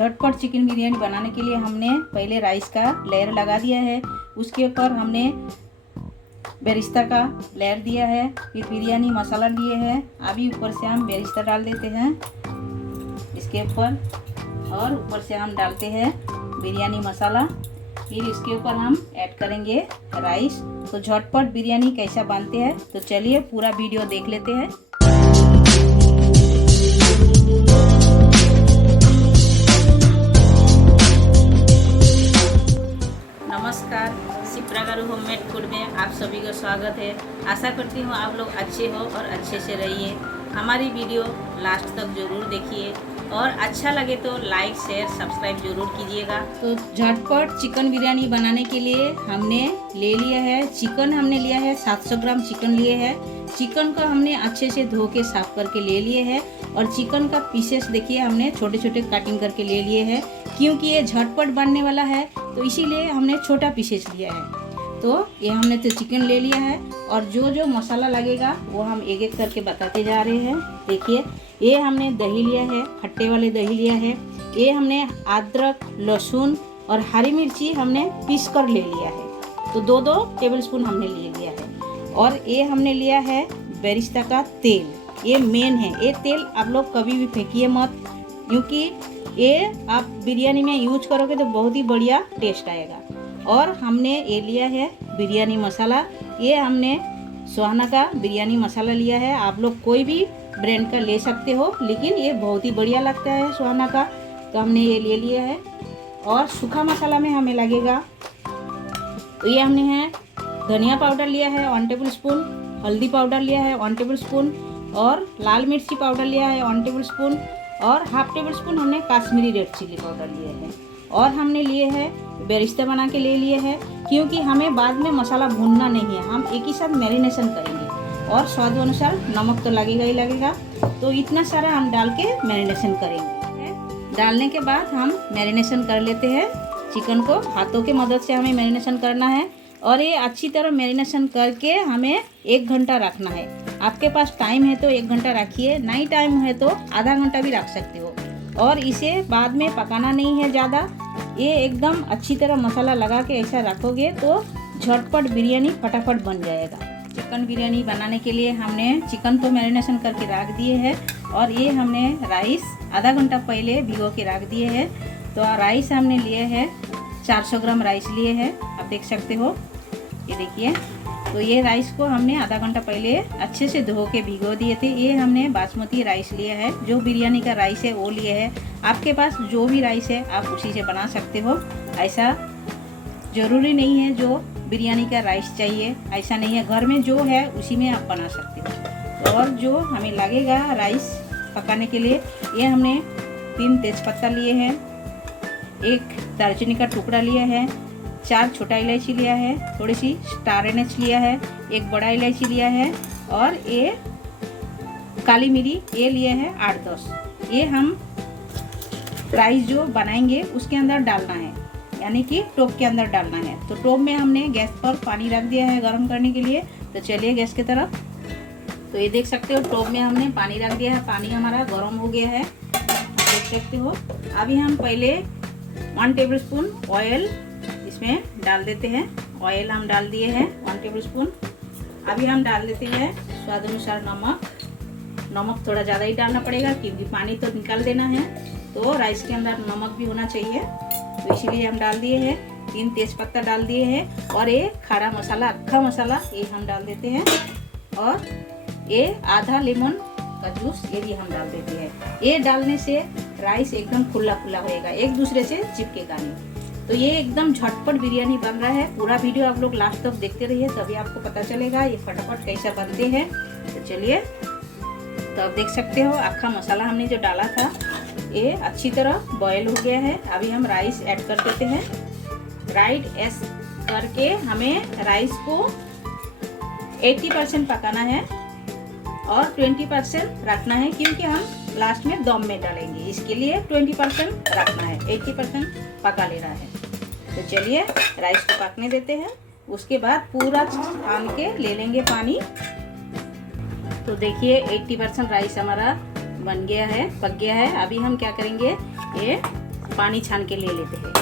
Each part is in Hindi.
झटपट चिकन बिरयानी बनाने के लिए हमने पहले राइस का लेयर लगा दिया है। उसके ऊपर हमने बेरिस्ता का लेयर दिया है। फिर बिरयानी मसाला लिए हैं। अभी ऊपर से हम बेरिस्ता डाल देते हैं इसके ऊपर, और ऊपर से हम डालते हैं बिरयानी मसाला। फिर इसके ऊपर हम ऐड करेंगे राइस। तो झटपट बिरयानी कैसा बनते हैं, तो चलिए पूरा वीडियो देख लेते हैं। नमस्कार, शिप्रा गारू होममेड फूड में आप सभी का स्वागत है। आशा करती हूँ आप लोग अच्छे हो और अच्छे से रहिए। हमारी वीडियो लास्ट तक जरूर देखिए और अच्छा लगे तो लाइक शेयर सब्सक्राइब जरूर कीजिएगा। तो झटपट चिकन बिरयानी बनाने के लिए हमने ले लिया है चिकन। हमने लिया है 700 ग्राम चिकन लिए है। चिकन को हमने अच्छे से धो के साफ करके ले लिए है, और चिकन का पीसेस देखिए हमने छोटे छोटे कटिंग करके ले लिए है, क्योंकि ये झटपट बनने वाला है तो इसीलिए हमने छोटा पीसेस लिया है। तो ये हमने तो चिकन ले लिया है, और जो जो मसाला लगेगा वो हम एक एक करके बताते जा रहे हैं। देखिए, ये हमने दही लिया है, खट्टे वाले दही लिया है। ये हमने अदरक, लहसुन और हरी मिर्ची हमने पीस कर ले लिया है। तो 2-2 टेबलस्पून हमने ले लिया है। और ये हमने लिया है बेरिस्ता का तेल। ये मेन है, ये तेल आप लोग कभी भी फेंकिए मत, क्योंकि ये आप बिरयानी में यूज करोगे तो बहुत ही बढ़िया टेस्ट आएगा। और हमने ये लिया है बिरयानी मसाला। ये हमने सुहाना का बिरयानी मसाला लिया है। आप लोग कोई भी ब्रांड का ले सकते हो, लेकिन ये बहुत ही बढ़िया लगता है सुहाना का, तो हमने ये ले लिया है। और सूखा मसाला में हमें लगेगा, तो ये हमने है धनिया पाउडर लिया है 1 टेबल स्पून, हल्दी पाउडर लिया है 1 टेबल स्पून, और लाल मिर्ची पाउडर लिया है 1 टेबल स्पून, और हाफ टेबल स्पून हमने कश्मीरी रेड चिल्ली पाउडर लिए हैं। और हमने लिए है बेरिस्ता बना के ले लिए हैं, क्योंकि हमें बाद में मसाला भूनना नहीं है, हम एक ही साथ मैरिनेशन करेंगे। और स्वाद अनुसार नमक तो लगेगा ही लगेगा, तो इतना सारा हम डाल के मैरिनेशन करेंगे। डालने के बाद हम मैरिनेशन कर लेते हैं चिकन को। हाथों के मदद से हमें मैरिनेशन करना है, और ये अच्छी तरह मैरिनेशन करके हमें 1 घंटा रखना है। आपके पास टाइम है तो 1 घंटा रखिए, नहीं टाइम है तो आधा घंटा भी रख सकते हो। और इसे बाद में पकाना नहीं है ज़्यादा। ये एकदम अच्छी तरह मसाला लगा के ऐसा रखोगे तो झटपट बिरयानी फटाफट बन जाएगा। चिकन बिरयानी बनाने के लिए हमने चिकन को मैरिनेशन करके रख दिए हैं, और ये हमने राइस आधा घंटा पहले भिगो के रख दिए हैं। तो राइस हमने लिए है 400 ग्राम राइस लिए हैं, आप देख सकते हो। ये देखिए, तो ये राइस को हमने आधा घंटा पहले अच्छे से धो के भिगो दिए थे। ये हमने बासमती राइस लिया है, जो बिरयानी का राइस है वो लिए है। आपके पास जो भी राइस है आप उसी से बना सकते हो। ऐसा ज़रूरी नहीं है जो बिरयानी का राइस चाहिए, ऐसा नहीं है। घर में जो है उसी में आप बना सकते हो। और जो हमें लगेगा राइस पकाने के लिए, ये हमने 3 तेज़पत्ता लिए हैं, 1 दालचीनी का टुकड़ा लिया है, 4 छोटा इलायची लिया है, थोड़ी सी स्टार एनेच लिया है, 1 बड़ा इलायची लिया है, और ये काली मिरी ये लिए है 8-10। ये हम राइस जो बनाएंगे उसके अंदर डालना है, यानी कि टोप के अंदर डालना है। तो टोप में हमने गैस पर पानी रख दिया है गर्म करने के लिए। तो चलिए गैस की तरफ। तो ये देख सकते हो टोप में हमने पानी रख दिया है, पानी हमारा गर्म हो गया है, देख सकते हो। अभी हम पहले 1 टेबल स्पून ऑयल इसमें डाल देते हैं। ऑयल हम डाल दिए हैं 1 टेबल स्पून। अभी हम डाल देते हैं स्वाद अनुसार नमक। नमक थोड़ा ज़्यादा ही डालना पड़ेगा, क्योंकि पानी तो निकाल देना है, तो राइस के अंदर नमक भी होना चाहिए, तो इसीलिए हम डाल दिए हैं। 3 तेज़पत्ता डाल दिए हैं, और ये खड़ा मसाला, अक्खा मसाला ये हम डाल देते हैं। और ये आधा लेमन का जूस ये भी हम डाल देते हैं। ये डालने से राइस एकदम खुला खुला होएगा, एक दूसरे से चिपकेगा नहीं। तो ये एकदम झटपट बिरयानी बन रहा है। पूरा वीडियो आप लोग लास्ट तक देखते रहिए, तभी आपको पता चलेगा ये फटाफट कैसा बनते हैं। तो चलिए, तो आप देख सकते हो अक्खा मसाला हमने जो डाला था ये अच्छी तरह बॉयल हो गया है। अभी हम राइस ऐड कर देते हैं। राइस ऐड करके हमें राइस को 80% पकाना है और 20% रखना है, क्योंकि हम लास्ट में दम में डालेंगे, इसके लिए 20% रखना है, 80% पका ले रहा है। तो चलिए राइस को पकने देते हैं, उसके बाद पूरा छान के ले लेंगे पानी। तो देखिए 80% राइस हमारा बन गया है, पक गया है। अभी हम क्या करेंगे, ये पानी छान के ले लेते हैं,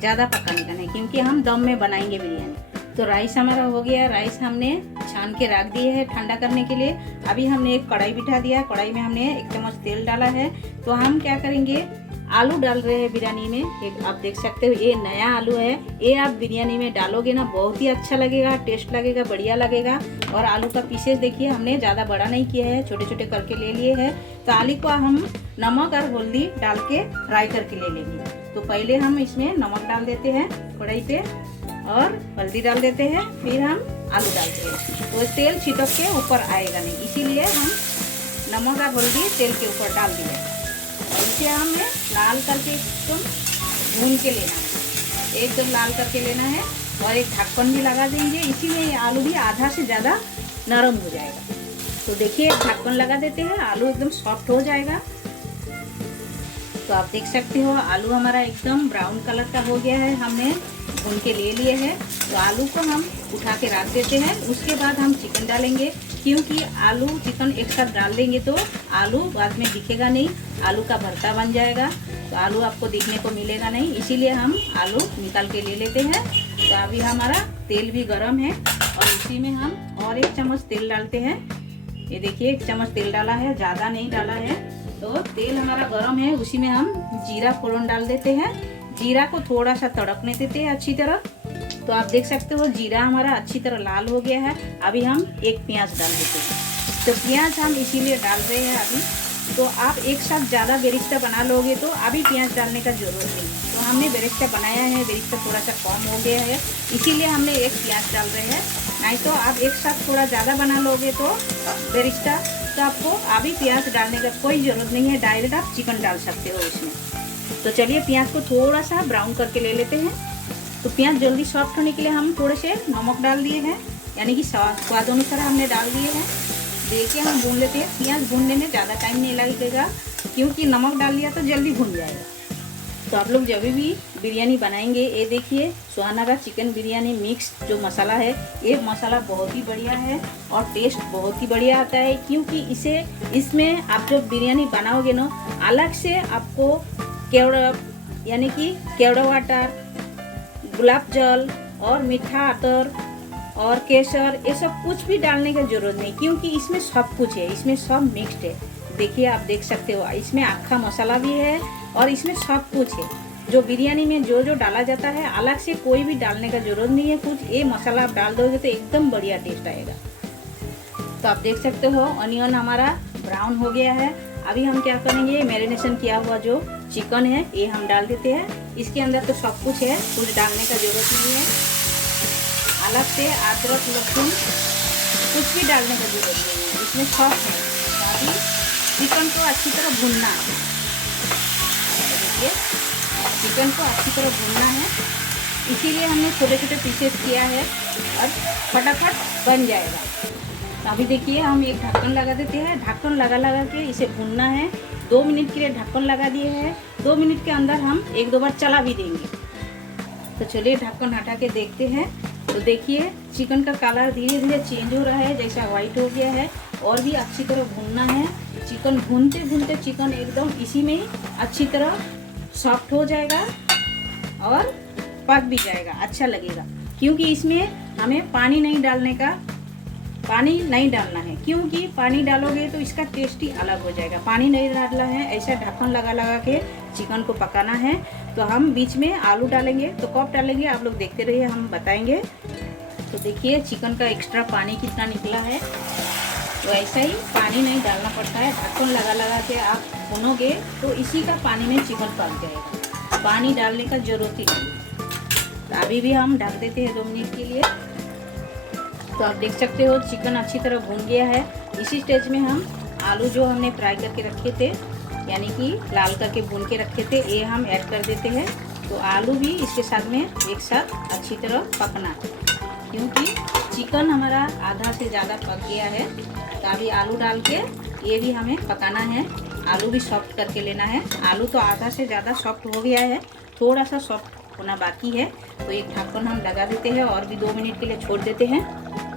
ज़्यादा पकाने का नहीं क्योंकि हम दम में बनाएंगे बिरयानी। तो राइस हमारा हो गया, राइस हमने छान के रख दिए है ठंडा करने के लिए। अभी हमने एक कढ़ाई बिठा दिया, कढ़ाई में हमने 1 चम्मच तेल डाला है। तो हम क्या करेंगे, आलू डाल रहे हैं बिरयानी में। एक आप देख सकते हो ये नया आलू है, ये आप बिरयानी में डालोगे ना बहुत ही अच्छा लगेगा, टेस्ट लगेगा, बढ़िया लगेगा। और आलू का पीसेस देखिए हमने ज़्यादा बड़ा नहीं किया है, छोटे छोटे करके ले लिए हैं। तो आलू को हम नमक और हल्दी डाल के फ्राई करके ले लेंगे। तो पहले हम इसमें नमक डाल देते हैं कढ़ाई पे और हल्दी डाल देते हैं, फिर हम आलू डालते हैं। तो तेल छिटक के ऊपर आएगा नहीं, इसीलिए हम नमक और हल्दी तेल के ऊपर डाल दिए। इसे हमें लाल करके एकदम भून के लेना है, एकदम लाल करके लेना है। और एक ढक्कन भी लगा देंगे, इसीलिए ये आलू भी आधा से ज़्यादा नरम हो जाएगा। तो देखिए एक ढक्कन लगा देते हैं, आलू एकदम सॉफ्ट हो जाएगा। तो आप देख सकते हो आलू हमारा एकदम ब्राउन कलर का हो गया है, हमने भून के ले लिए हैं। तो आलू को हम उठा के रख देते हैं। उसके बाद हम चिकन डालेंगे, क्योंकि आलू चिकन एक साथ डाल देंगे तो आलू बाद में दिखेगा नहीं, आलू का भरता बन जाएगा। तो आलू आपको दिखने को मिलेगा नहीं, इसीलिए हम आलू निकाल के ले लेते हैं। तो अभी हमारा तेल भी गर्म है और इसी में हम और 1 चम्मच तेल डालते हैं। ये देखिए 1 चम्मच तेल डाला है, ज़्यादा नहीं डाला है। तो तेल हमारा गर्म है, उसी में हम जीरा फोड़न डाल देते हैं। जीरा को थोड़ा सा तड़कने देते हैं अच्छी तरह। तो आप देख सकते हो जीरा हमारा अच्छी तरह लाल हो गया है। अभी हम एक प्याज डाल देते हैं। तो प्याज हम इसीलिए डाल रहे हैं अभी। तो आप एक साथ ज़्यादा बेरिस्टा बना लोगे तो अभी प्याज डालने का ज़रूरत नहीं। तो हमने बेरिस्टा बनाया है, बेरिस्टा थोड़ा सा कम हो गया है, इसीलिए हमने एक प्याज डाल रहे हैं। नहीं तो आप एक साथ थोड़ा ज़्यादा बना लोगे तो बेरिस्टा, तो आपको अभी प्याज डालने का कोई ज़रूरत नहीं है, डायरेक्ट आप चिकन डाल सकते हो इसमें। तो चलिए प्याज को थोड़ा सा ब्राउन करके ले लेते हैं। तो प्याज जल्दी सॉफ्ट होने के लिए हम थोड़े से नमक डाल दिए हैं, यानी कि स्वाद अनुसार हमने डाल दिए हैं। देखिए हम भून लेते हैं। प्याज भूनने में ज़्यादा टाइम नहीं लगेगा, क्योंकि नमक डाल दिया तो जल्दी भून जाएगा। तो आप लोग जब भी बिरयानी बनाएंगे, ये देखिए सुहाना चिकन बिरयानी मिक्स जो मसाला है, ये मसाला बहुत ही बढ़िया है और टेस्ट बहुत ही बढ़िया आता है। क्योंकि इसमें आप जब बिरयानी बनाओगे ना, अलग से आपको केवड़ा यानी कि केवड़ा वाटर, गुलाब जल और मीठा अतर और केसर, ये सब कुछ भी डालने की जरूरत नहीं, क्योंकि इसमें सब कुछ है, इसमें सब मिक्स्ड है। देखिए आप देख सकते हो इसमें अक्खा मसाला भी है और इसमें सब कुछ है। जो बिरयानी में जो जो डाला जाता है, अलग से कोई भी डालने का जरूरत नहीं है कुछ। ये मसाला आप डाल दोगे तो एकदम बढ़िया टेस्ट आएगा। तो आप देख सकते हो अनियन हमारा ब्राउन हो गया है। अभी हम क्या करेंगे, मैरिनेशन किया हुआ जो चिकन है ये हम डाल देते हैं। इसके अंदर तो सब कुछ है, कुछ डालने का जरूरत नहीं है। अलग से अदरक लहसुन कुछ भी डालने का जरूरत नहीं है, इसमें सब है। अभी चिकन को अच्छी तरह भूनना है। देखिए चिकन को अच्छी तरह भूनना है, इसीलिए हमने छोटे छोटे पीसेस किया है और फटाफट बन जाएगा। तो अभी देखिए हम एक ढक्कन लगा देते हैं। ढक्कन लगा के इसे भूनना है। 2 मिनट के लिए ढक्कन लगा दिए हैं। 2 मिनट के अंदर हम 1-2 बार चला भी देंगे। तो चलिए ढक्कन हटा के देखते हैं। तो देखिए चिकन का कलर धीरे धीरे चेंज हो रहा है, जैसा वाइट हो गया है। और भी अच्छी तरह भूनना है। चिकन भूनते भूनते चिकन एकदम इसी में ही अच्छी तरह सॉफ्ट हो जाएगा और पक भी जाएगा, अच्छा लगेगा। क्योंकि इसमें हमें पानी नहीं डालना है, क्योंकि पानी डालोगे तो इसका टेस्ट ही अलग हो जाएगा। पानी नहीं डालना है, ऐसा ढक्कन लगा के चिकन को पकाना है। तो हम बीच में आलू डालेंगे, तो कब डालेंगे आप लोग देखते रहिए, हम बताएंगे। तो देखिए चिकन का एक्स्ट्रा पानी कितना निकला है। तो ऐसा ही पानी नहीं डालना पड़ता है, ढक्कन लगा के आप भूनोगे तो इसी का पानी में चिकन पक जाएगा, पानी डालने का जरूरत ही नहीं। तो अभी भी हम ढक देते हैं 2 मिनट के लिए। तो आप देख सकते हो चिकन अच्छी तरह भून गया है। इसी स्टेज में हम आलू जो हमने फ्राई करके रखे थे, यानी कि लाल करके भून के रखे थे, ये हम ऐड कर देते हैं। तो आलू भी इसके साथ में एक साथ अच्छी तरह पकना है, क्योंकि चिकन हमारा आधा से ज़्यादा पक गया है। तो अभी आलू डाल के ये भी हमें पकाना है, आलू भी सॉफ्ट करके लेना है। आलू तो आधा से ज़्यादा सॉफ्ट हो गया है, थोड़ा सा सॉफ्ट होना बाकी है। तो एक ढक्कन हम लगा देते हैं और भी 2 मिनट के लिए छोड़ देते हैं।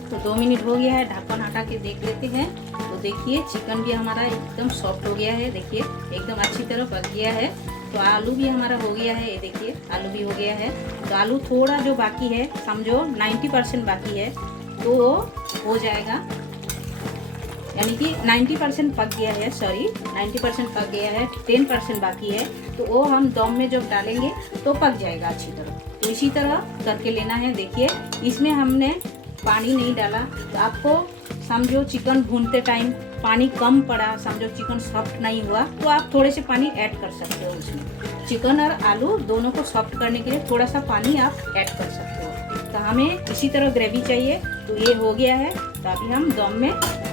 तो 2 मिनट हो गया है, ढक्कन हटा के देख लेते हैं। तो देखिए चिकन भी हमारा एकदम सॉफ्ट हो गया है, देखिए एकदम अच्छी तरह पक गया है। तो आलू भी हमारा हो गया है, ये देखिए आलू भी हो गया है। तो आलू थोड़ा जो बाकी है, समझो 90% बाकी है, तो वो हो जाएगा, यानी कि 90% पक गया है, सॉरी 90% पक गया है, 10% बाकी है। तो वो हम दम में जब डालेंगे तो पक जाएगा अच्छी तरह। तो इसी तरह करके लेना है। देखिए इसमें हमने पानी नहीं डाला, तो आपको समझो चिकन भूनते टाइम पानी कम पड़ा, समझो चिकन सॉफ्ट नहीं हुआ, तो आप थोड़े से पानी ऐड कर सकते हो उसमें। चिकन और आलू दोनों को सॉफ्ट करने के लिए थोड़ा सा पानी आप ऐड कर सकते हो। तो हमें इसी तरह ग्रेवी चाहिए। तो ये हो गया है, तो अभी हम दम में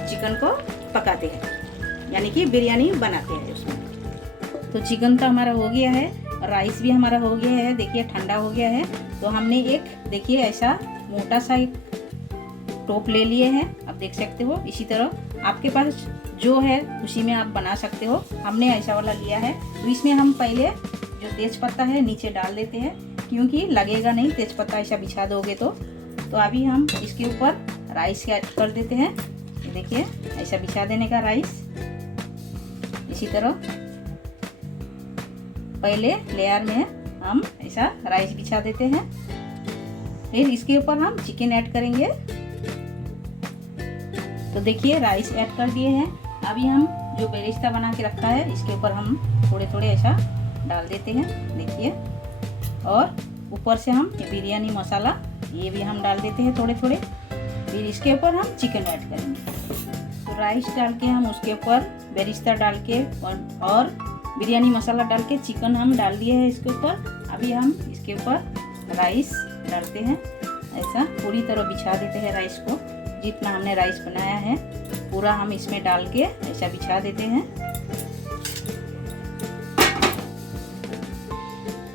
चिकन को पकाते हैं, यानी कि बिरयानी बनाते हैं उसमें। तो चिकन तो हमारा हो गया है, राइस भी हमारा हो गया है, देखिए ठंडा हो गया है। तो हमने एक देखिए ऐसा मोटा सा एक टोप ले लिए हैं, आप देख सकते हो। इसी तरह आपके पास जो है उसी में आप बना सकते हो। हमने ऐसा वाला लिया है। तो इसमें हम पहले जो तेज पत्ता है नीचे डाल देते हैं, क्योंकि लगेगा नहीं तेज पत्ता ऐसा बिछा दोगे तो। अभी हम इसके ऊपर राइस ऐड कर देते हैं। ये देखिए ऐसा बिछा देने का राइस। इसी तरह पहले लेयर में हम ऐसा राइस बिछा देते हैं, फिर इसके ऊपर हम चिकन ऐड करेंगे। तो देखिए राइस ऐड कर दिए हैं। अभी हम जो बेरिस्ता बना के रखा है इसके ऊपर हम थोड़े थोड़े ऐसा डाल देते हैं, देखिए। और ऊपर से हम बिरयानी मसाला ये भी हम डाल देते हैं थोड़े थोड़े। फिर इसके ऊपर हम चिकन ऐड करेंगे। तो राइस डाल के हम उसके ऊपर बेरिस्ता डाल के और बिरयानी मसाला डाल के चिकन हम डाल दिए हैं इसके ऊपर। अभी हम इसके ऊपर राइस डालते हैं, ऐसा पूरी तरह बिछा देते हैं राइस को। जितना हमने राइस बनाया है पूरा हम इसमें डाल के ऐसा बिछा देते हैं।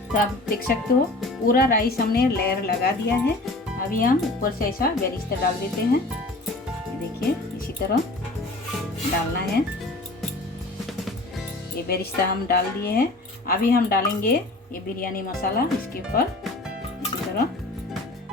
तो आप देख सकते हो पूरा राइस हमने लेयर लगा दिया है। अभी हम ऊपर से ऐसा बेरिस्ता डाल देते हैं, देखिए इसी तरह डालना है। ये बेरिस्ता हम डाल दिए हैं। अभी हम डालेंगे ये बिरयानी मसाला इसके ऊपर इसी तरह।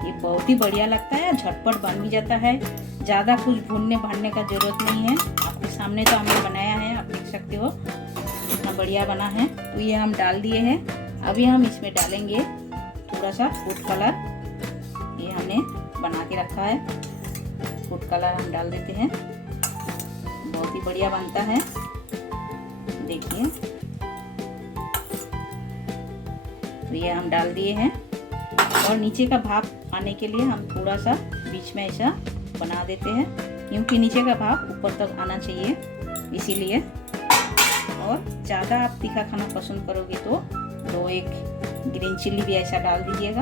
ये बहुत ही बढ़िया लगता है, झटपट बन भी जाता है, ज़्यादा कुछ भूनने भानने का ज़रूरत नहीं है। आपके सामने तो हमने बनाया है, आप देख सकते हो कितना बढ़िया बना है। तो ये हम डाल दिए हैं। अभी हम इसमें डालेंगे थोड़ा सा फूड कलर, ये हमने बना के रखा है। फूड कलर हम डाल देते हैं, बहुत ही बढ़िया बनता है, देखिए। तो ये हम डाल दिए हैं। और नीचे का भाप आने के लिए हम थोड़ा सा बीच में ऐसा बना देते हैं, क्योंकि नीचे का भाप ऊपर तक आना चाहिए, इसीलिए। और ज़्यादा आप तीखा खाना पसंद करोगे तो एक ग्रीन चिल्ली भी ऐसा डाल दीजिएगा,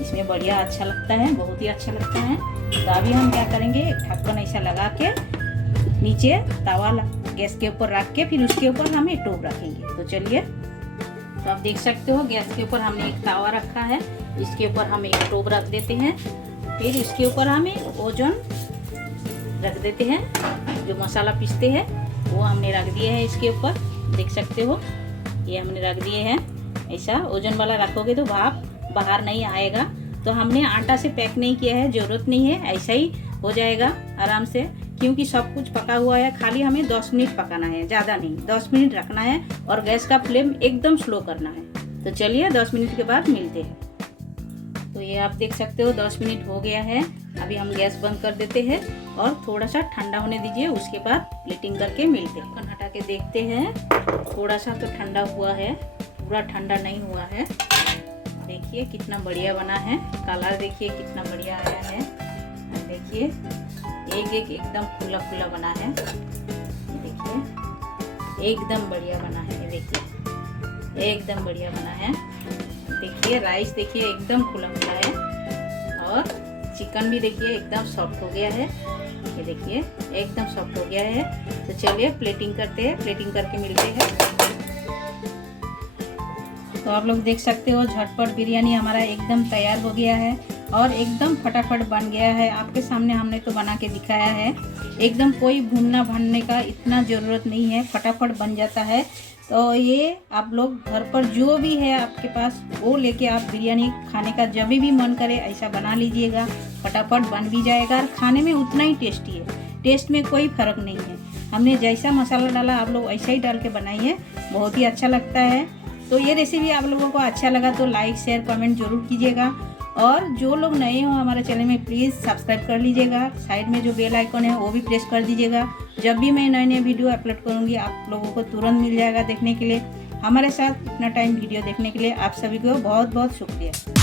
इसमें बढ़िया अच्छा लगता है, बहुत ही अच्छा लगता है। तो अभी हम क्या करेंगे, एक ढक्कन ऐसा लगा के नीचे तवा गैस के ऊपर रख के फिर उसके ऊपर हम एक टोप रखेंगे। तो चलिए, तो आप देख सकते हो गैस के ऊपर हमने एक तवा रखा है, इसके ऊपर हम एक टोप रख देते हैं। फिर इसके ऊपर हम एक ओजन रख देते हैं, जो मसाला पीसते हैं वो हमने रख दिए हैं इसके ऊपर, देख सकते हो ये हमने रख दिए हैं। ऐसा ओजन वाला रखोगे तो भाप बाहर नहीं आएगा। तो हमने आटा से पैक नहीं किया है, ज़रूरत नहीं है, ऐसा ही हो जाएगा आराम से, क्योंकि सब कुछ पका हुआ है। खाली हमें 10 मिनट पकाना है, ज़्यादा नहीं, 10 मिनट रखना है और गैस का फ्लेम एकदम स्लो करना है। तो चलिए 10 मिनट के बाद मिलते हैं। तो ये आप देख सकते हो 10 मिनट हो गया है। अभी हम गैस बंद कर देते हैं और थोड़ा सा ठंडा होने दीजिए, उसके बाद प्लेटिंग करके मिलते हैं। हटा के देखते हैं, थोड़ा सा तो ठंडा हुआ है, पूरा ठंडा नहीं हुआ है। देखिए कितना बढ़िया बना है, कलर देखिए कितना बढ़िया आया है। देखिए एक एकदम खुला खुला बना है, देखिए एकदम बढ़िया बना है, देखिए एकदम बढ़िया बना है। देखिए राइस देखिए एकदम खुला खुला है और चिकन भी देखिए एकदम सॉफ्ट हो गया है, ये देखिए एकदम सॉफ्ट हो गया है। तो चलिए प्लेटिंग करते हैं, प्लेटिंग करके मिलते हैं। तो आप लोग देख सकते हो झटपट बिरयानी हमारा एकदम तैयार हो गया है और एकदम फटाफट बन गया है। आपके सामने हमने तो बना के दिखाया है, एकदम कोई भूनना भानने का इतना ज़रूरत नहीं है, फटाफट बन जाता है। तो ये आप लोग घर पर जो भी है आपके पास वो लेके आप बिरयानी खाने का जब भी मन करे ऐसा बना लीजिएगा, फटाफट बन भी जाएगा और खाने में उतना ही टेस्टी है, टेस्ट में कोई फ़र्क नहीं है। हमने जैसा मसाला डाला आप लोग ऐसा ही डाल के बनाइए, बहुत ही अच्छा लगता है। तो ये रेसिपी आप लोगों को अच्छा लगा तो लाइक शेयर कमेंट जरूर कीजिएगा, और जो लोग नए हो हमारे चैनल में प्लीज़ सब्सक्राइब कर लीजिएगा। साइड में जो बेल आइकन है वो भी प्रेस कर दीजिएगा। जब भी मैं नए नए वीडियो अपलोड करूँगी आप लोगों को तुरंत मिल जाएगा देखने के लिए। हमारे साथ इतना टाइम वीडियो देखने के लिए आप सभी को बहुत बहुत शुक्रिया।